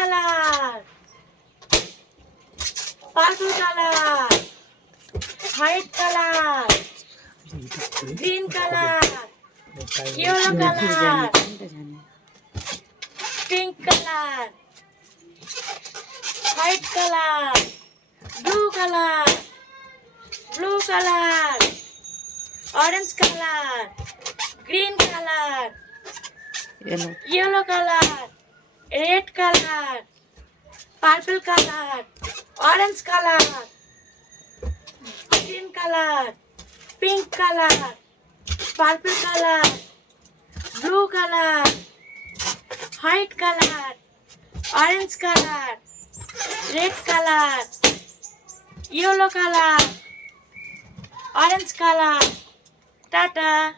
color, purple color, white color, green color, yellow color, pink color, white color, blue color, orange color, green color, yellow color, red color, purple color, orange color, green color, pink color, purple color, blue color, white color, orange color, red color, yellow color, orange color. Tata.